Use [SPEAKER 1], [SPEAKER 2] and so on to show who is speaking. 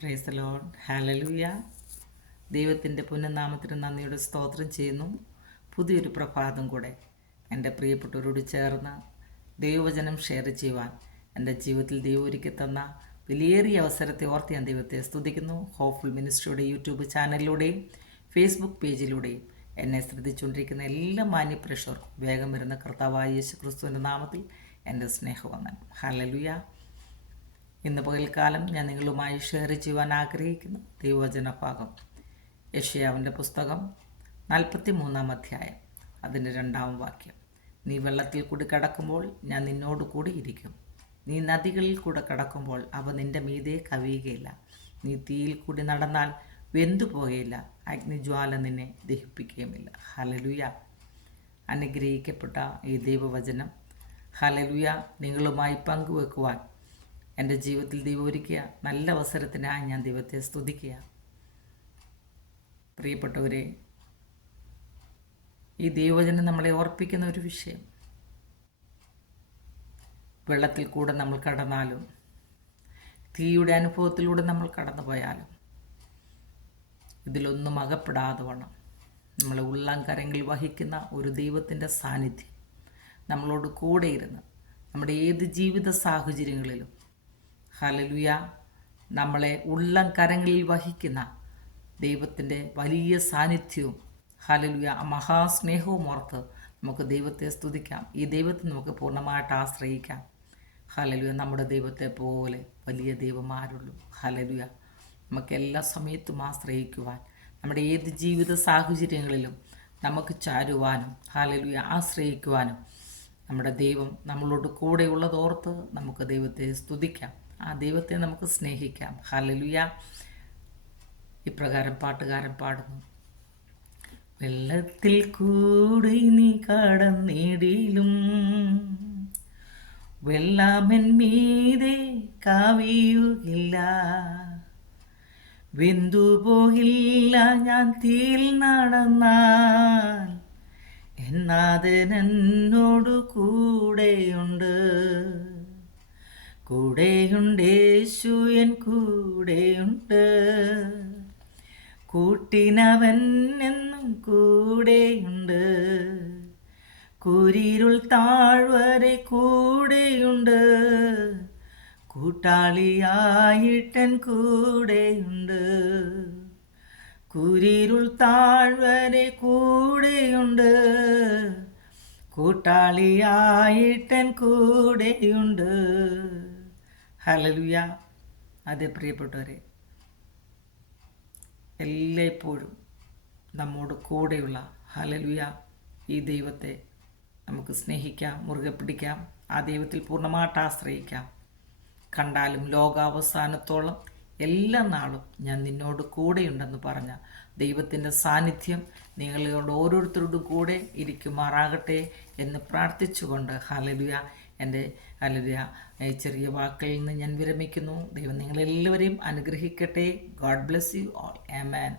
[SPEAKER 1] Price loan hallelujah ദൈവത്തിന്റെ പുനഃനാമത്തിന് നന്ദിയുടെ സ്തോത്രം ചെയ്യുന്നു. പുതിയൊരു പ്രഭാതം കൂടെ എന്റെ പ്രിയപ്പെട്ടവരോട് ചേർന്ന് ദൈവവചനം ഷെയർ ചെയ്യുവാൻ എന്റെ ജീവിതത്തിൽ ദൈവം ഒരുക്കി തന്ന വിലയേറിയ അവസരത്തെ ഓർത്ത് ഞാൻ ദൈവത്തെ സ്തുതിക്കുന്നു. ഹോപ്പ്ഫുൾ മിനിസ്ട്രിയുടെ യൂട്യൂബ് ചാനലിലൂടെയും ഫേസ്ബുക്ക് പേജിലൂടെയും എന്നെ ശ്രദ്ധിച്ചുകൊണ്ടിരിക്കുന്ന എല്ലാ മാന്യപ്രേക്ഷകർക്കും വേഗം വരുന്ന കർത്താവായ യേശു ക്രിസ്തുവിന്റെ നാമത്തിൽ എന്റെ സ്നേഹവന്ദനം. ഹലലുയ ഇന്ന് പകൽക്കാലം ഞാൻ നിങ്ങളുമായി ഷെയർ ചെയ്യുവാൻ ആഗ്രഹിക്കുന്നു. ദൈവവചന ഭാഗം യഷയാവിന്റെ പുസ്തകം നാൽപ്പത്തി മൂന്നാം അധ്യായം. അതിന്റെ രണ്ടാം വാക്യം. നീ വെള്ളത്തിൽ കൂടി കടക്കുമ്പോൾ ഞാൻ നിന്നോട് കൂടി ഇരിക്കും. നീ നദികളിൽ കൂടെ കടക്കുമ്പോൾ അവ നിന്റെ മീതെ കവിയുകയില്ല. നീ തീയിൽ കൂടി നടന്നാൽ വെന്തു പോകുകയില്ല അഗ്നിജ്വാല നിന്നെ ദഹിപ്പിക്കുകയുമില്ല. ഹലലുയ അനുഗ്രഹിക്കപ്പെട്ട ഈ ദൈവവചനം. ഹലലുയ നിങ്ങളുമായി പങ്കുവെക്കുവാൻ എന്റെ ജീവിതത്തിൽ ദൈവം ഒരുക്കിയ നല്ല അവസരത്തിനായി ഞാൻ ദൈവത്തെ സ്തുതിക്കുക. പ്രിയപ്പെട്ടവരെ ഈ ദൈവവചനം നമ്മളെ ഓർപ്പിക്കുന്ന ഒരു വിഷയം. വെള്ളത്തിൽ കൂടെ നമ്മൾ കടന്നാലും തീയുടെ അനുഭവത്തിലൂടെ നമ്മൾ കടന്നു പോയാലും ഇതിലൊന്നും അകപ്പെടാതെ വേണം. നമ്മളെ ഉള്ളാങ്കരങ്ങളിൽ വഹിക്കുന്ന ഒരു ദൈവത്തിന്റെ സാന്നിധ്യം നമ്മളോട് കൂടെ ഇരുന്ന് നമ്മുടെ ഏത് ജീവിത സാഹചര്യങ്ങളിലും ഹലലുയ നമ്മളെ ഉള്ളം കരങ്ങളിൽ വഹിക്കുന്ന ദൈവത്തിന്റെ വലിയ സാന്നിധ്യവും ഹലലുയ മഹാസ്നേഹവും ഓർത്ത് നമുക്ക് ദൈവത്തെ സ്തുതിക്കാം. ഈ ദൈവത്തെ നമുക്ക് പൂർണമായിട്ട് ആശ്രയിക്കാം. ഹലലുയ നമ്മുടെ ദൈവത്തെ പോലെ വലിയ ദൈവമാരുള്ളൂ. ഹലലുയ നമുക്ക് എല്ലാ സമയത്തും ആശ്രയിക്കുവാൻ നമ്മുടെ ഏത് ജീവിത സാഹചര്യങ്ങളിലും നമുക്ക് ചാരുവാനും ഹലലുയ ആശ്രയിക്കുവാനും നമ്മുടെ ദൈവം നമ്മളോട് കൂടെയുള്ളതോർത്ത് നമുക്ക് ദൈവത്തെ സ്തുതിക്കാം. ആ ദൈവത്തെ നമുക്ക് സ്നേഹിക്കാം. ഹലലുയ ഇപ്രകാരം പാട്ടുകാരൻ പാടുന്നു. വെള്ളത്തിൽ കൂടി നീ കടന്നിടിലും വെള്ളാമൻ മീതെ കാവിയുകില്ല. വെന്തു പോകില്ല ഞാൻ തീൽ നടന്നാൽ. എന്നാതെ എന്നോട് കൂടെയുണ്ട് കൂടെയുണ്ട് യേശു എൻ കൂടെയുണ്ട്. കൂട്ടിനവൻ എന്നും കൂടെയുണ്ട്. കുരിരുൾ താഴ്വരെ കൂടെയുണ്ട്. കൂട്ടാളിയായിട്ടൻ കൂടെയുണ്ട്. കുരിരുൾ താഴ്വരെ കൂടെയുണ്ട്. കൂട്ടാളിയായിട്ടൻ കൂടെയുണ്ട്. ഹലലുയ അതെ പ്രിയപ്പെട്ടവരെ എല്ലായ്പ്പോഴും നമ്മോട് കൂടെയുള്ള ഹലലുയ ഈ ദൈവത്തെ നമുക്ക് സ്നേഹിക്കാം മുറുകെ പിടിക്കാം ആ ദൈവത്തിൽ പൂർണമായിട്ട് ആശ്രയിക്കാം. കണ്ടാലും ലോകാവസാനത്തോളം എല്ലാ നാളും ഞാൻ നിന്നോട് കൂടെയുണ്ടെന്ന് പറഞ്ഞ ദൈവത്തിന്റെ സാന്നിധ്യം നിങ്ങളോട് ഓരോരുത്തരോടും കൂടെ ഇരിക്കുമാറാകട്ടെ എന്ന് പ്രാർത്ഥിച്ചുകൊണ്ട് ഹലലുയ എന്റെ ഈ ചെറിയ വാക്കിൽ നിന്ന് ഞാൻ വിരമിക്കുന്നു. ദൈവം നിങ്ങളെല്ലാവരെയും അനുഗ്രഹിക്കട്ടെ. God bless you all amen